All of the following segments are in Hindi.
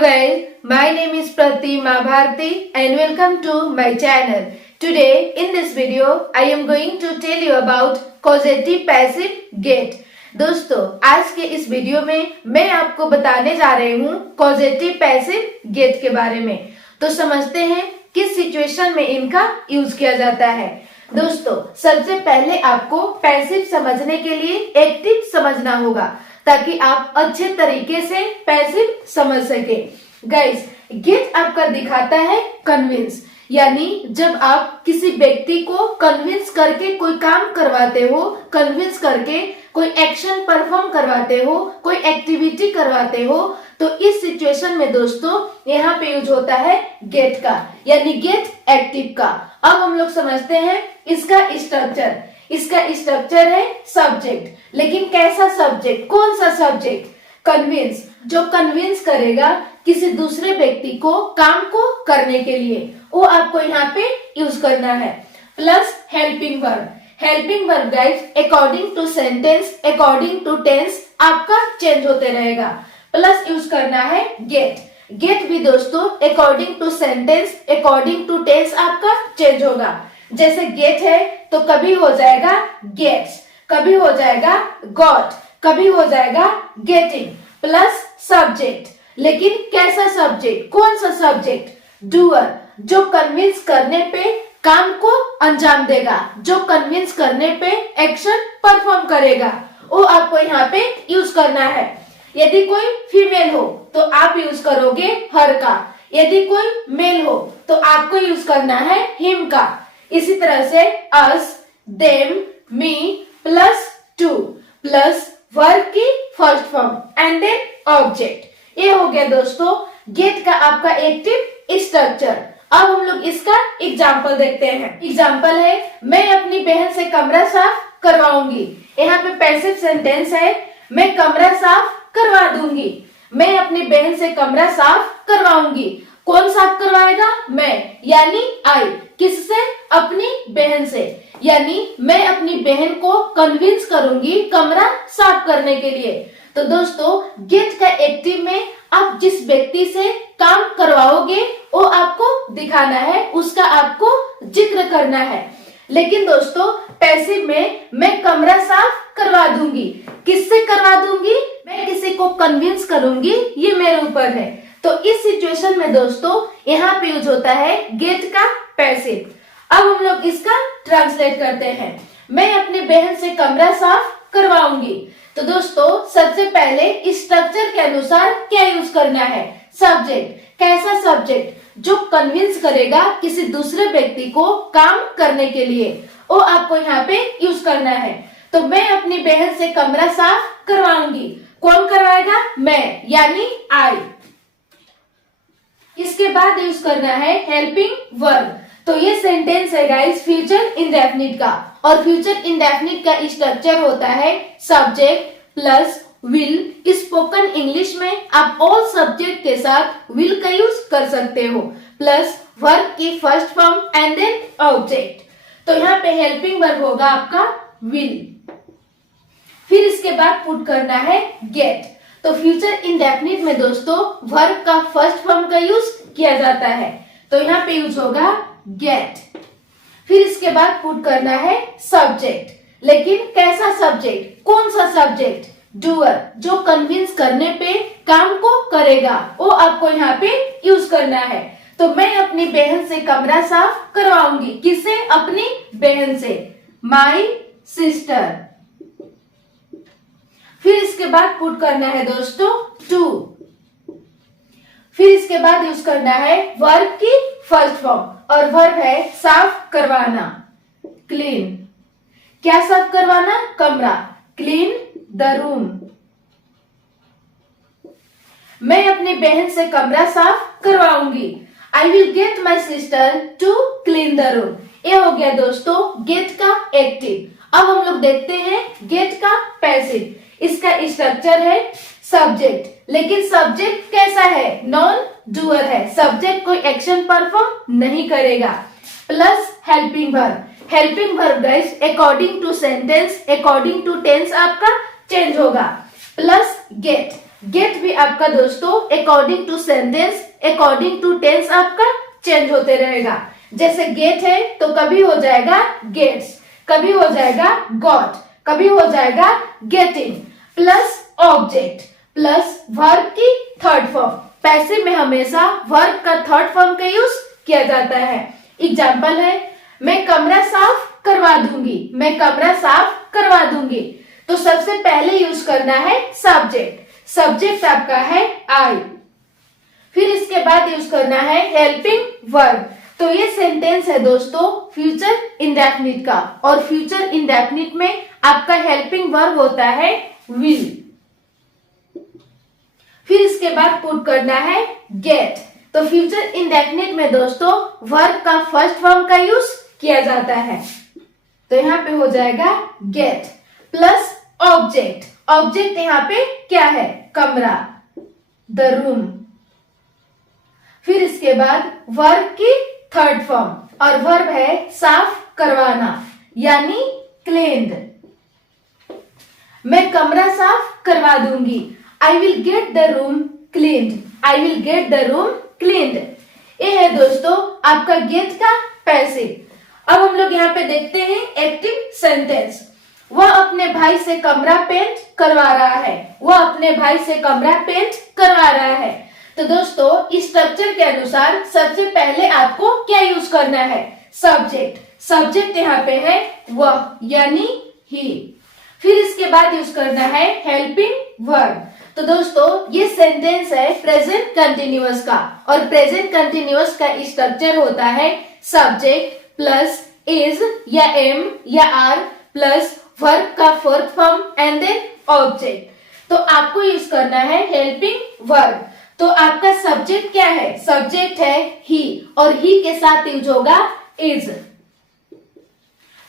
guys, my name is Pratima Bharti and welcome to my channel. Today in this video, I am going to tell you about causative passive get. दोस्तों आज के इस वीडियो में मैं आपको बताने जा रही हूँ causative passive get के बारे में। तो समझते हैं किस सिचुएशन में इनका यूज किया जाता है। दोस्तों सबसे पहले आपको पैसिव समझने के लिए एक्टिव समझना होगा ताकि आप अच्छे तरीके से पैसिव समझ सके। गाइस गेट आपका दिखाता है कन्विंस, यानी जब आप किसी व्यक्ति को कन्विंस करके कोई काम करवाते हो, कन्विंस करके कोई एक्शन परफॉर्म करवाते हो, कोई एक्टिविटी करवाते हो, तो इस सिचुएशन में दोस्तों यहाँ पे यूज होता है गेट का, यानी गेट एक्टिव का। अब हम लोग समझते हैं इसका स्ट्रक्चर। इसका स्ट्रक्चर है सब्जेक्ट, लेकिन कैसा सब्जेक्ट, कौन सा सब्जेक्ट? कन्विंस, जो कन्विंस करेगा किसी दूसरे व्यक्ति को काम को करने के लिए, वो आपको यहाँ पे यूज करना है। Plus helping verb. Helping verb guys according to sentence, according to tense आपका चेंज होते रहेगा। प्लस यूज करना है गेट। गेट भी दोस्तों according to sentence, according to tense आपका चेंज होगा। जैसे गेट है तो कभी हो जाएगा गेट्स, कभी हो जाएगा गॉट, कभी हो जाएगा गेटिंग। प्लस सब्जेक्ट, लेकिन कैसा सब्जेक्ट, कौन सा सब्जेक्ट? डूअर, जो कन्विंस करने पे काम को अंजाम देगा, जो कन्विंस करने पे एक्शन परफॉर्म करेगा, वो आपको यहाँ पे यूज करना है। यदि कोई फीमेल हो तो आप यूज करोगे हर का, यदि कोई मेल हो तो आपको यूज करना है हिम का। इसी तरह से us, them, me plus to plus verb की first form and then object. ये हो गया दोस्तों गेट का आपका एक्टिव स्ट्रक्चर। अब हम लोग इसका एग्जाम्पल देखते हैं। एग्जाम्पल है मैं अपनी बहन से कमरा साफ करवाऊंगी। यहाँ पे पैसिव सेंटेंस है, मैं कमरा साफ करवा दूंगी। मैं अपनी बहन से कमरा साफ करवाऊंगी। कौन साफ करवाएगा? मैं, यानी आई। किससे? अपनी बहन से, यानी मैं अपनी बहन को कन्विंस करूंगी कमरा साफ करने के लिए। तो दोस्तों गेट का एक्टिव में आप जिस व्यक्ति से काम करवाओगे वो आपको दिखाना है, उसका आपको जिक्र करना है। लेकिन दोस्तों पैसिव में मैं कमरा साफ करवा दूंगी। किससे करवा दूंगी? मैं किसी को कन्विंस करूंगी, ये मेरे ऊपर है। तो इस सिचुएशन में दोस्तों यहाँ पे यूज होता है गेट का पैसिव। अब हम लोग इसका ट्रांसलेट करते हैं। मैं अपनी बहन से कमरा साफ करवाऊंगी। तो दोस्तों सबसे पहले इस स्ट्रक्चर के अनुसार क्या यूज करना है? सब्जेक्ट। कैसा सब्जेक्ट? जो कन्विंस करेगा किसी दूसरे व्यक्ति को काम करने के लिए, वो आपको यहाँ पे यूज करना है। तो मैं अपनी बहन से कमरा साफ करवाऊंगी। कौन करवाएगा? मैं, यानी आई। इसके बाद यूज करना है हेल्पिंग वर्ब। तो ये सेंटेंस है गाइस फ्यूचर इंडेफिनिट का, और फ्यूचर इंडेफिनिट का स्ट्रक्चर होता है subject plus will. Spoken English में आप ऑल सब्जेक्ट के साथ विल का यूज कर सकते हो, प्लस वर्ब की first form and then object. तो यहाँ पे हेल्पिंग वर्ब होगा आपका विल। फिर इसके बाद पुट करना है गेट। तो फ्यूचर इंडेफिनिट में दोस्तों वर्ब का फर्स्ट फॉर्म का यूज किया जाता है, तो यहाँ पे यूज होगा गेट। फिर इसके बाद पुट करना है सब्जेक्ट, लेकिन कैसा सब्जेक्ट, कौन सा सब्जेक्ट? डूअर, जो कन्विंस करने पे काम को करेगा, वो आपको यहाँ पे यूज करना है। तो मैं अपनी बहन से कमरा साफ करवाऊंगी। किससे? अपनी बहन से, माई सिस्टर। फिर इसके बाद पुट करना है दोस्तों टू। फिर इसके बाद यूज करना है वर्ब की फर्स्ट फॉर्म, और वर्ब है साफ करवाना, क्लीन। क्या साफ करवाना? कमरा, क्लीन द रूम। मैं अपनी बहन से कमरा साफ करवाऊंगी। I will get my sister to clean the room. ये हो गया दोस्तों गेट का एक्टिव। अब हम लोग देखते हैं गेट का पैसिव। इसका स्ट्रक्चर है सब्जेक्ट, लेकिन सब्जेक्ट कैसा है? नॉन डूअर है, सब्जेक्ट कोई एक्शन परफॉर्म नहीं करेगा। Plus helping verb. Helping verb guys according to sentence, according to tense आपका चेंज होगा। प्लस गेट, गेट भी आपका दोस्तों according to sentence, according to tense आपका चेंज होते रहेगा। जैसे गेट है तो कभी हो जाएगा गेट्स, कभी हो जाएगा गॉट, कभी हो जाएगा getting, plus object plus verb की थर्ड फॉर्म। पैसिव में हमेशा वर्ब का थर्ड फॉर्म का यूज किया जाता है। एग्जाम्पल है, मैं कमरा साफ करवा दूंगी, मैं कमरा साफ करवा दूंगी। तो सबसे पहले यूज करना है सब्जेक्ट, सब्जेक्ट आपका है आई। फिर इसके बाद यूज करना है हेल्पिंग वर्ब। तो ये सेंटेंस है दोस्तों फ्यूचर इंडेफिनिट का, और फ्यूचर इंडेफिनिट में आपका हेल्पिंग वर्ब होता है विल। फिर इसके बाद पुट करना है गेट। तो फ्यूचर इंडेफिनिट में दोस्तों वर्ब का फर्स्ट फॉर्म का यूज किया जाता है। तो यहाँ पे हो जाएगा गेट प्लस ऑब्जेक्ट, ऑब्जेक्ट यहाँ पे क्या है, कमरा, द रूम। फिर इसके बाद वर्ब की थर्ड फॉर्म, और वर्ब है साफ करवाना यानी क्लीन्ड। मैं कमरा साफ करवा दूंगी, आई will get the room cleaned, I will get the room cleaned. ये है दोस्तों आपका गेट का पैसिव। अब हम लोग यहाँ पे देखते हैं एक्टिव सेंटेंस। वह अपने भाई से कमरा पेंट करवा रहा है, वह अपने भाई से कमरा पेंट करवा रहा है। तो दोस्तों इस स्ट्रक्चर के अनुसार सबसे पहले आपको क्या यूज करना है, सब्जेक्ट। सब्जेक्ट यहाँ पे है वह यानी ही। फिर इसके बाद यूज करना है हेल्पिंग वर्ब। तो दोस्तों ये सेंटेंस है प्रेजेंट कंटिन्यूअस का, और प्रेजेंट कंटिन्यूअस का स्ट्रक्चर होता है सब्जेक्ट प्लस इज या एम या आर प्लस वर्ब का fourth form and then object. तो आपको यूज करना है हेल्पिंग वर्ब। तो आपका सब्जेक्ट क्या है, सब्जेक्ट है ही, और ही के साथ यूज होगा इज।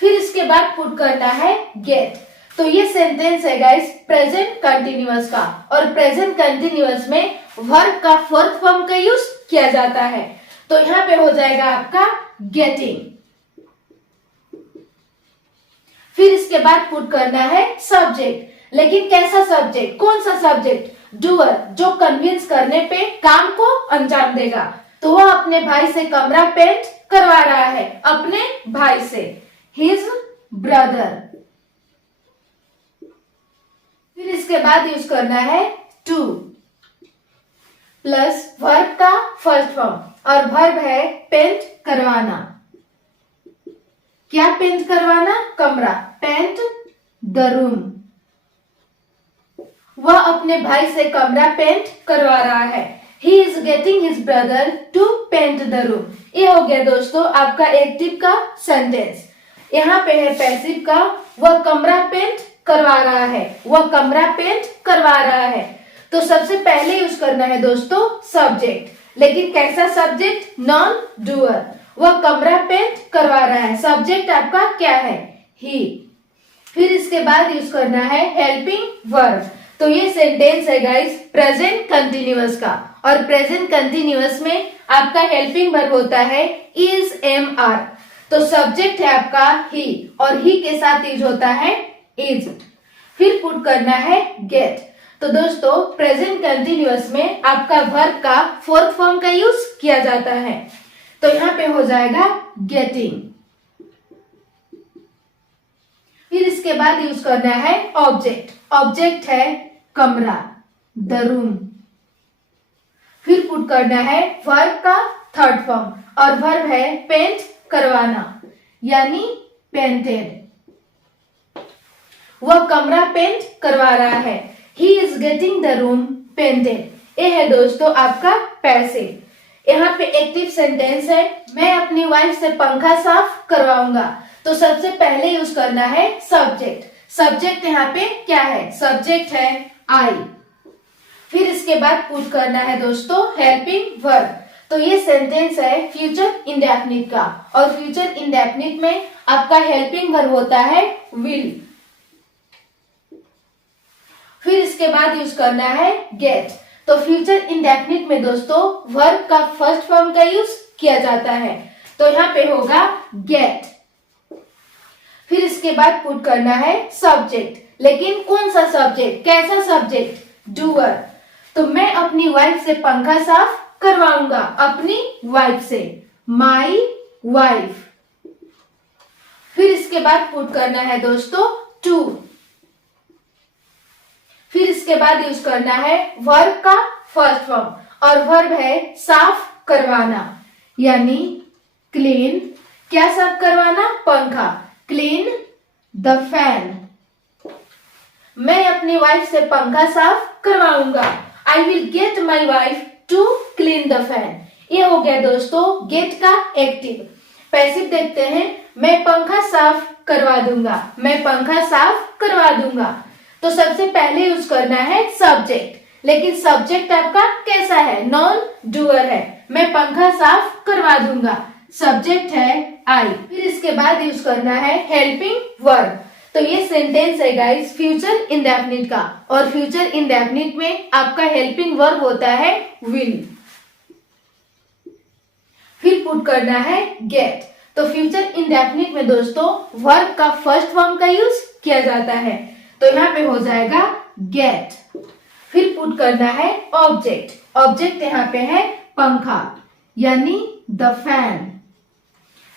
फिर इसके बाद पुट करना है गेट। तो ये सेंटेंस है गाइस प्रेजेंट कंटिन्यूअस का, और प्रेजेंट कंटिन्यूअस में वर्ब का फोर्थ फॉर्म का यूज किया जाता है। तो यहाँ पे हो जाएगा आपका गेटिंग। फिर इसके बाद पुट करना है सब्जेक्ट, लेकिन कैसा सब्जेक्ट, कौन सा सब्जेक्ट, डूअर, जो कन्विंस करने पे काम को अंजाम देगा। तो वह अपने भाई से कमरा पेंट करवा रहा है, अपने भाई से, हिज ब्रदर। फिर इसके बाद यूज करना है टू प्लस वर्ब का फर्स्ट फॉर्म, और वर्ब है पेंट करवाना। क्या पेंट करवाना, कमरा, पेंट द रूम। वह अपने भाई से कमरा पेंट करवा रहा है, he is getting his brother to paint the room. ये हो गया दोस्तों आपका एक्टिव का सेंटेंस। यहाँ पे है पैसिव का, वह कमरा पेंट करवा रहा है, वह कमरा पेंट करवा रहा है। तो सबसे पहले यूज करना है दोस्तों सब्जेक्ट, लेकिन कैसा सब्जेक्ट, नॉन डूअर। वह कमरा पेंट करवा रहा है, सब्जेक्ट आपका क्या है, ही। फिर इसके बाद यूज करना है हेल्पिंग वर्ब। तो ये सेंटेंस है गाइस प्रेजेंट कंटिन्यूअस का, और प्रेजेंट कंटिन्यूअस में आपका हेल्पिंग वर्ब होता है इज एम आर। तो सब्जेक्ट है आपका ही, और ही के साथ यूज होता है इज। फिर पुट करना है गेट। तो दोस्तों प्रेजेंट कंटिन्यूअस में आपका वर्ब का फोर्थ फॉर्म का यूज किया जाता है। तो यहाँ पे हो जाएगा गेटिंग। फिर इसके बाद यूज करना है ऑब्जेक्ट, ऑब्जेक्ट है कमरा, द रूम। फिर पुट करना है वर्ब का थर्ड फॉर्म, और वर्ब है पेंट करवाना यानी पेंटेड। वह कमरा पेंट करवा रहा है, he is getting the room painted. ये है दोस्तों आपका पैसिव। यहाँ पे एक्टिव सेंटेंस है, मैं अपनी वाइफ से पंखा साफ करवाऊंगा। तो सबसे पहले यूज करना है सब्जेक्ट। सब्जेक्ट यहाँ पे क्या है, सब्जेक्ट है आई। फिर इसके बाद पुट करना है दोस्तों हेल्पिंग वर्ब। तो ये सेंटेंस है फ्यूचर इंडेफिनिट का, और फ्यूचर इंडेफिनिट में आपका हेल्पिंग वर्ब होता है विल। फिर इसके बाद यूज करना है गेट। तो फ्यूचर इंडेफिनिट में दोस्तों वर्ब का फर्स्ट फॉर्म का यूज किया जाता है। तो यहाँ पे होगा गेट। फिर इसके बाद पुट करना है सब्जेक्ट, लेकिन कौन सा सब्जेक्ट, कैसा सब्जेक्ट, डूअर। तो मैं अपनी वाइफ से पंखा साफ करवाऊंगा। अपनी वाइफ से, माई वाइफ। फिर इसके बाद पुट करना है दोस्तों टू। फिर इसके बाद यूज करना है वर्ब का फर्स्ट फॉर्म, और वर्ब है साफ करवाना, यानी क्लीन। क्या साफ करवाना? पंखा। Clean the fan. मैं अपनी वाइफ से पंखा साफ करवाऊंगा। I will get my wife to clean the fan. ये हो गया दोस्तों गेट का एक्टिव। पैसिव देखते हैं, मैं पंखा साफ करवा दूंगा। मैं पंखा साफ करवा दूंगा। तो सबसे पहले यूज करना है सब्जेक्ट, लेकिन सब्जेक्ट आपका कैसा है? नॉन डूअर है। मैं पंखा साफ करवा दूंगा, सब्जेक्ट है आई। फिर इसके बाद यूज करना है हेल्पिंग वर्ब। तो ये सेंटेंस है गाइस फ्यूचर इंडेफिनिट का, और फ्यूचर इंडेफिनिट में आपका हेल्पिंग वर्ब होता है विल। फिर पुट करना है गेट। तो फ्यूचर इंडेफिनिट में दोस्तों वर्ब का फर्स्ट फॉर्म का यूज किया जाता है, तो यहाँ पे हो जाएगा गेट। फिर पुट करना है ऑब्जेक्ट। ऑब्जेक्ट यहाँ पे है पंखा, यानी द फैन।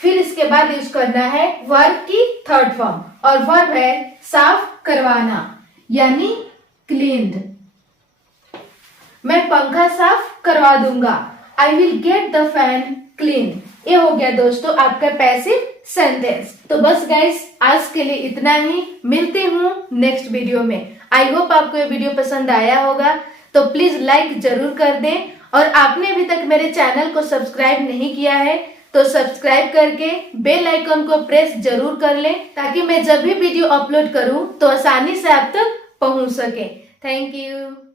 फिर इसके बाद यूज करना है वर्ब की थर्ड फॉर्म, और वर्ब है साफ करवाना, यानी क्लीन्ड। मैं पंखा साफ करवा दूंगा। आई will get the fan clean. ये हो गया दोस्तों आपका पैसिव सेंटेंस। तो बस गाइस आज के लिए इतना ही। मिलती हूँ नेक्स्ट वीडियो में। आई होप आपको ये वीडियो पसंद आया होगा, तो प्लीज लाइक जरूर कर दें, और आपने अभी तक मेरे चैनल को सब्सक्राइब नहीं किया है तो सब्सक्राइब करके बेल आइकन को प्रेस जरूर कर लें, ताकि मैं जब भी वीडियो अपलोड करूं तो आसानी से आप तक पहुंच सके। Thank you.